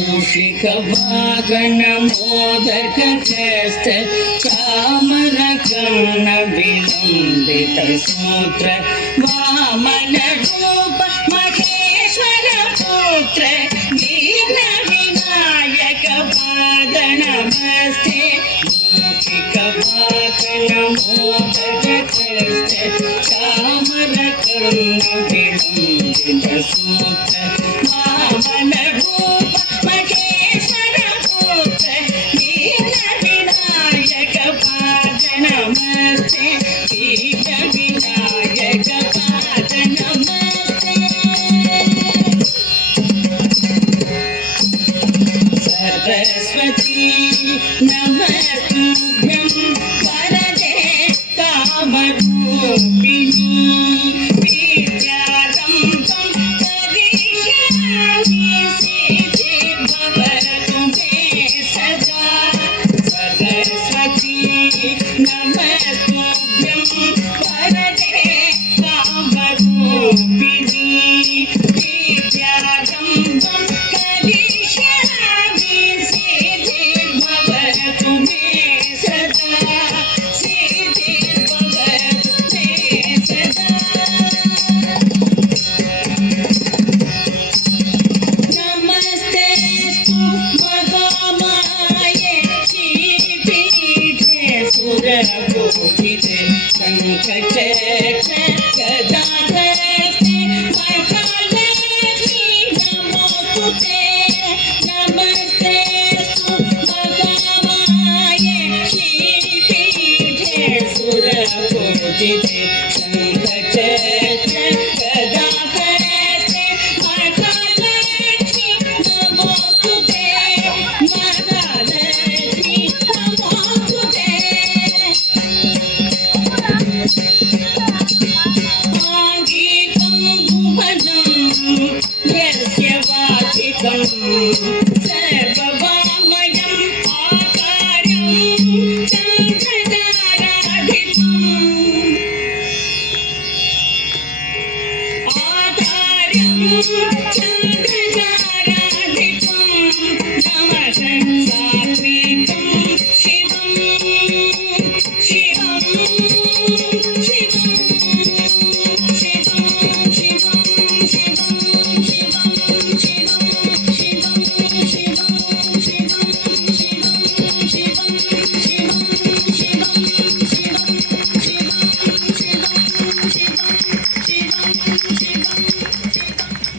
मूषिक वाहन मोदक हस्त चामर कर्ण विलंबित सूत्र वामन रूप महेश्वर पुत्र दीन विनायक पाद नमस्ते मूषिक वाहन मोदक हस्त चामर कर्ण विलंबित सूत्र वामन रूप महेश्वर पुत्र दीन विनायक पाद नमस्ते दीन विनायक पाद नमस्ते सरस्वती नमस्तुभ्यं वरदे कामरूपिणी विद्यारम्भं करिष्यामि सिद्धिर्भवतु मे सदा सरस्वती नमस्तुभ्यं वरदे कामरूपिणी विद्यारम्भं करिष्यामि सिद्धिर्भवतु मे सदा सिद्धिर्भवतु मे सदा नमस्तेस्तु महामाये श्रीपीठे सुरपूजिते शङ्खचक्र गदाधरस्ते महालक्ष्मी नमोस्तुते नमस्तेस्तु महामाये श्रीपीठे सुरपूजिते शङ्खचक्र गदाधरस्ते महालक्ष्मी नमोस्तुते महालक्ष्मी नमोस्तुते आङ्गिकं भुवनं यस्य वाचिकं